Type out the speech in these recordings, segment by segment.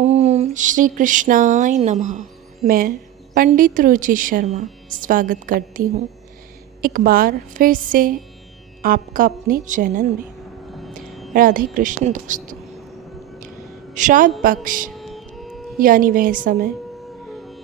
ओम श्री कृष्णाय नमः। मैं पंडित रुचि शर्मा स्वागत करती हूँ एक बार फिर से आपका अपने चैनल में। राधे कृष्ण दोस्तों, श्राद्ध पक्ष यानी वह समय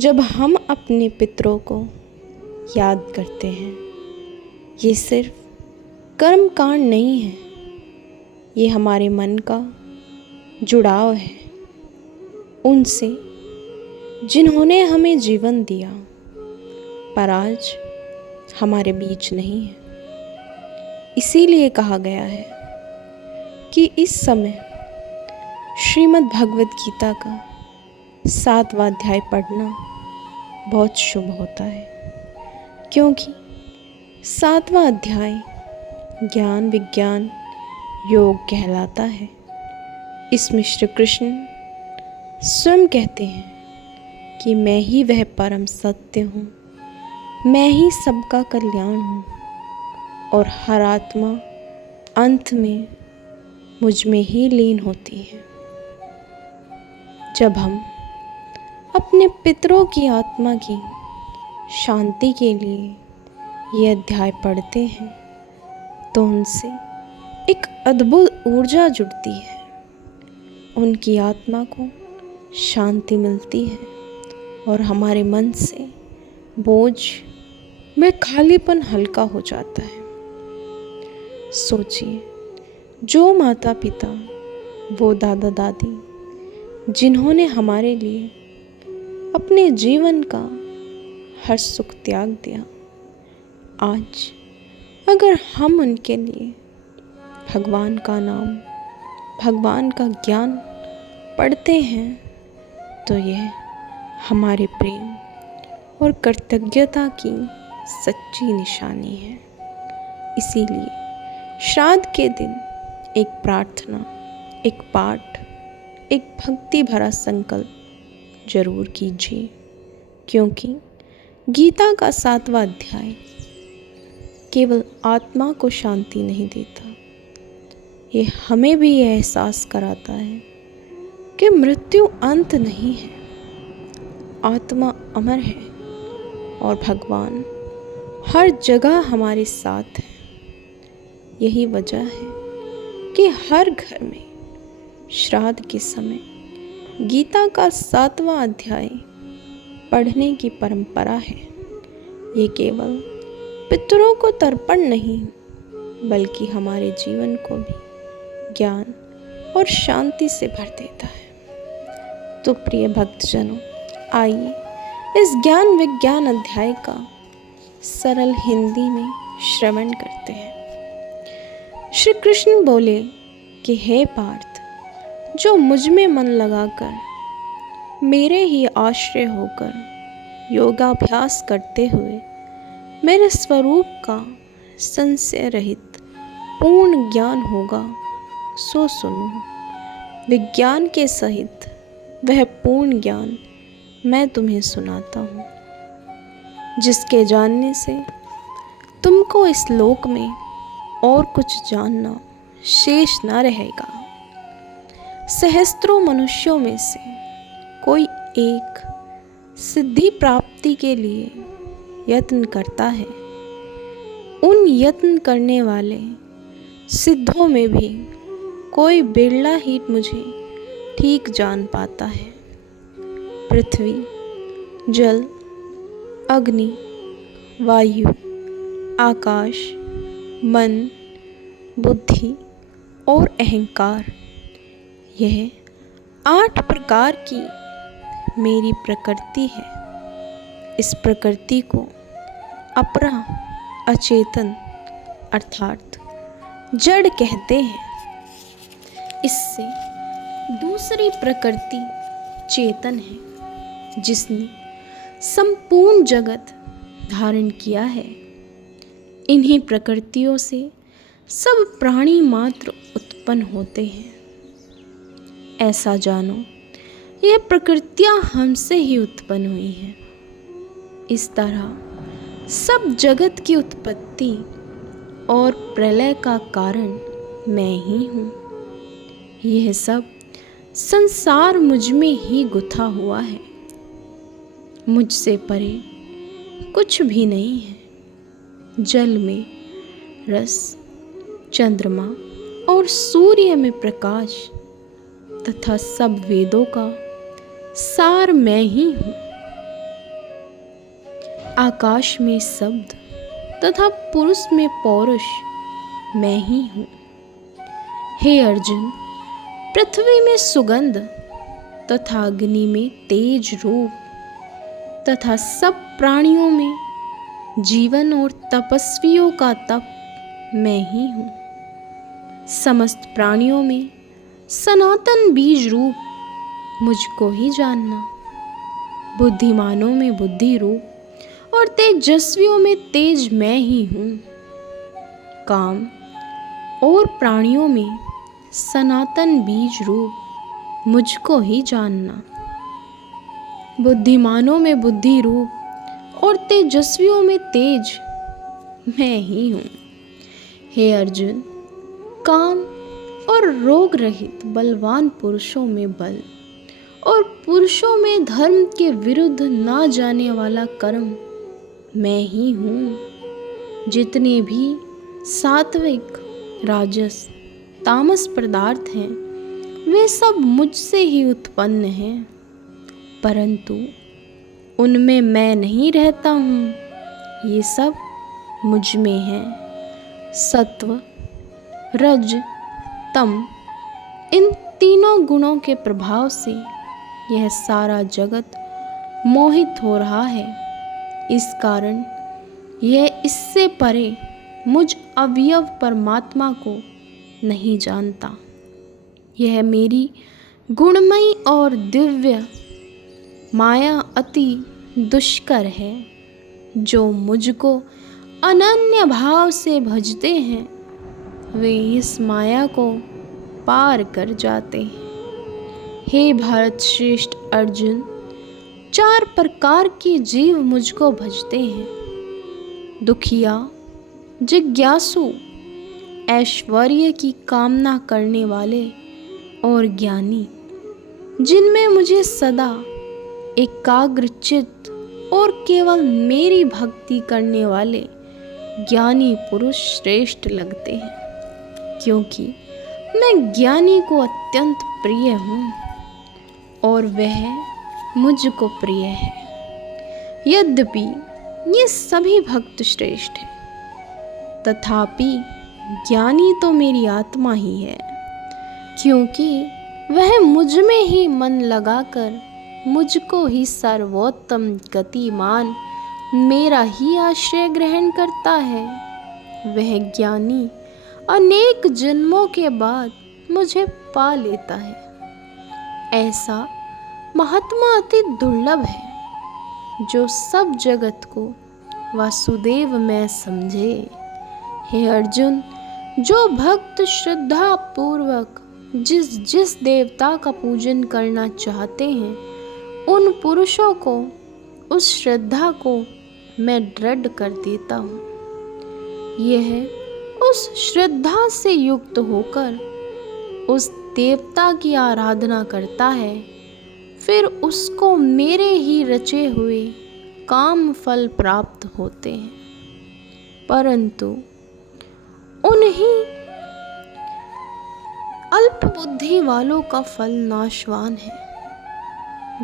जब हम अपने पितरों को याद करते हैं, ये सिर्फ कर्म कांड नहीं है, ये हमारे मन का जुड़ाव है उनसे जिन्होंने हमें जीवन दिया पर आज हमारे बीच नहीं है। इसीलिए कहा गया है कि इस समय श्रीमद् भगवद गीता का 7वां अध्याय पढ़ना बहुत शुभ होता है, क्योंकि 7वां अध्याय ज्ञान विज्ञान योग कहलाता है। इसमें श्री कृष्ण स्वयं कहते हैं कि मैं ही वह परम सत्य हूँ, मैं ही सबका कल्याण हूँ और हर आत्मा अंत में मुझ में ही लीन होती है। जब हम अपने पितरों की आत्मा की शांति के लिए ये अध्याय पढ़ते हैं तो उनसे एक अद्भुत ऊर्जा जुड़ती है, उनकी आत्मा को शांति मिलती है और हमारे मन से बोझ में खालीपन हल्का हो जाता है। सोचिए, जो माता पिता वो दादा दादी जिन्होंने हमारे लिए अपने जीवन का हर सुख त्याग दिया, आज अगर हम उनके लिए भगवान का नाम भगवान का ज्ञान पढ़ते हैं तो यह हमारे प्रेम और कृतज्ञता की सच्ची निशानी है। इसीलिए श्राद्ध के दिन एक प्रार्थना, एक पाठ, एक भक्ति भरा संकल्प जरूर कीजिए, क्योंकि गीता का 7वां अध्याय केवल आत्मा को शांति नहीं देता, ये हमें भी यह एहसास कराता है कि मृत्यु अंत नहीं है, आत्मा अमर है और भगवान हर जगह हमारे साथ है। यही वजह है कि हर घर में श्राद्ध के समय गीता का 7वां अध्याय पढ़ने की परंपरा है। ये केवल पितरों को तर्पण नहीं, बल्कि हमारे जीवन को भी ज्ञान और शांति से भर देता है। तो प्रिय भक्तजनों, आइए इस ज्ञान विज्ञान अध्याय का सरल हिंदी में श्रवण करते हैं। श्री कृष्ण बोले कि हे पार्थ, जो मुझ में मन लगाकर मेरे ही आश्रय होकर योगाभ्यास करते हुए मेरे स्वरूप का संशय रहित पूर्ण ज्ञान होगा, सो सुनो। विज्ञान के सहित वह पूर्ण ज्ञान मैं तुम्हें सुनाता हूँ, जिसके जानने से तुमको इस लोक में और कुछ जानना शेष न रहेगा। सहस्त्रों मनुष्यों में से कोई एक सिद्धि प्राप्ति के लिए यत्न करता है। उन यत्न करने वाले सिद्धों में भी कोई बिरला ही मुझे ठीक जान पाता है। पृथ्वी, जल, अग्नि, वायु, आकाश, मन, बुद्धि और अहंकार, यह 8 प्रकार की मेरी प्रकृति है। इस प्रकृति को अपरा अचेतन अर्थात जड़ कहते हैं। इससे दूसरी प्रकृति चेतन है, जिसने संपूर्ण जगत धारण किया है। इन्हीं प्रकृतियों से सब प्राणी मात्र उत्पन्न होते हैं। ऐसा जानो, यह प्रकृतियां हमसे ही उत्पन्न हुई हैं। इस तरह सब जगत की उत्पत्ति और प्रलय का कारण मैं ही हूँ। यह सब संसार मुझ में ही गुथा हुआ है, मुझसे परे कुछ भी नहीं है। जल में रस, चंद्रमा और सूर्य में प्रकाश तथा सब वेदों का सार मैं ही हूँ। आकाश में शब्द तथा पुरुष में पौरुष मैं ही हूँ। हे अर्जुन, पृथ्वी में सुगंध तथा अग्नि में तेज रूप तथा सब प्राणियों में जीवन और तपस्वियों का तप मैं ही हूँ। समस्त प्राणियों में सनातन बीज रूप मुझको ही जानना। बुद्धिमानों में बुद्धि रूप और तेजस्वियों में तेज मैं ही हूँ। काम और प्राणियों में सनातन बीज रूप मुझको ही जानना। बुद्धिमानों में बुद्धि रूप और तेजस्वियों में तेज मैं ही हूँ। हे अर्जुन, काम और रोग रहित बलवान पुरुषों में बल और पुरुषों में धर्म के विरुद्ध ना जाने वाला कर्म मैं ही हूँ। जितने भी सात्विक, राजस, तामस पदार्थ हैं, वे सब मुझसे ही उत्पन्न हैं, परंतु उनमें मैं नहीं रहता हूँ। ये सब मुझ में है। सत्व, रज, तम, इन तीनों गुणों के प्रभाव से यह सारा जगत मोहित हो रहा है। इस कारण यह इससे परे मुझ अवयव परमात्मा को नहीं जानता। यह मेरी गुणमयी और दिव्य माया अति दुष्कर है। जो मुझको अनन्य भाव से भजते हैं, वे इस माया को पार कर जाते हैं। हे भारत श्रेष्ठ अर्जुन, 4 प्रकार के जीव मुझको भजते हैं। दुखिया, जिज्ञासु, ऐश्वर्य की कामना करने वाले और ज्ञानी, जिनमें मुझे सदा एकाग्रचित्त और केवल मेरी भक्ति करने वाले ज्ञानी पुरुष श्रेष्ठ लगते हैं, क्योंकि मैं ज्ञानी को अत्यंत प्रिय हूँ और वह मुझको प्रिय है। यद्यपि ये सभी भक्त श्रेष्ठ हैं, तथापि ज्ञानी तो मेरी आत्मा ही है, क्योंकि वह मुझ में ही मन लगाकर मुझको ही सर्वोत्तम गतिमान मेरा ही आश्रय ग्रहण करता है। वह ज्ञानी अनेक जन्मों के बाद मुझे पा लेता है। ऐसा महात्मा अति दुर्लभ है, जो सब जगत को वासुदेव में समझे। हे अर्जुन, जो भक्त श्रद्धा पूर्वक जिस जिस देवता का पूजन करना चाहते हैं, उन पुरुषों को, उस श्रद्धा को मैं दृढ़ कर देता हूँ। यह उस श्रद्धा से युक्त होकर उस देवता की आराधना करता है, फिर उसको मेरे ही रचे हुए काम फल प्राप्त होते हैं। परंतु उन्हीं अल्प बुद्धि वालों का फल नाशवान है।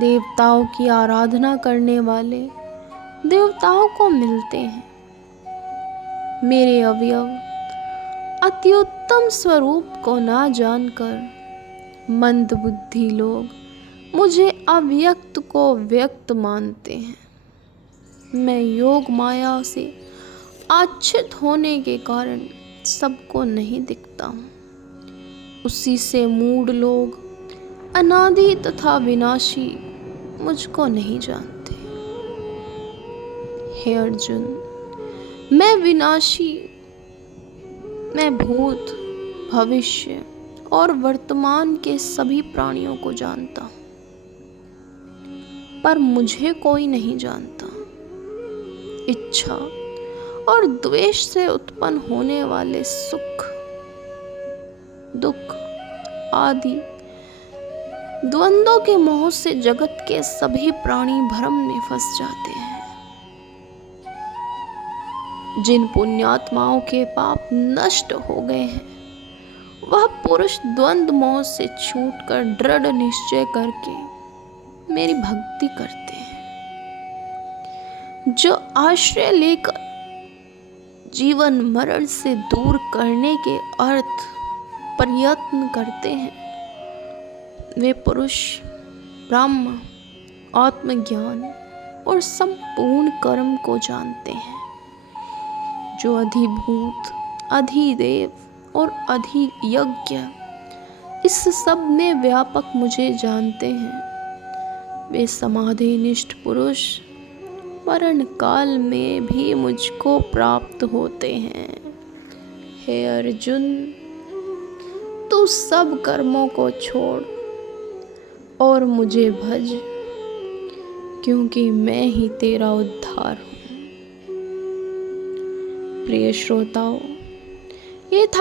देवताओं की आराधना करने वाले देवताओं को मिलते हैं। मेरे अवयव अति उत्तम स्वरूप को ना जानकर मंद बुद्धि लोग मुझे अव्यक्त को व्यक्त मानते हैं। मैं योग माया से आच्छित होने के कारण सबको नहीं दिखता हूँ। उसी से मूढ़ लोग अनादि तथा विनाशी मुझको नहीं जानते। हे अर्जुन, मैं विनाशी, मैं भूत, भविष्य और वर्तमान के सभी प्राणियों को जानता हूँ, पर मुझे कोई नहीं जानता। इच्छा और द्वेष से उत्पन्न होने वाले सुख, दुख आदि द्वंद्वों के मोह से जगत के सभी प्राणी भ्रम में फंस जाते हैं। जिन पुण्यात्माओं के पाप नष्ट हो गए हैं, वह पुरुष द्वंद्व मोह से छूटकर दृढ़ निश्चय करके मेरी भक्ति करते हैं। जो आश्रय लेकर जीवन मरण से दूर करने के अर्थ प्रयत्न करते हैं, वे पुरुष ब्रह्म, आत्मज्ञान और संपूर्ण कर्म को जानते हैं। जो अधिभूत, अधिदेव और अधियज्ञ इस सब में व्यापक मुझे जानते हैं, वे समाधि निष्ठ पुरुष मरण काल में भी मुझको प्राप्त होते हैं। हे अर्जुन, तू सब कर्मों को छोड़ और मुझे भज, क्योंकि मैं ही तेरा उद्धार हूँ। प्रिय श्रोताओं, ये था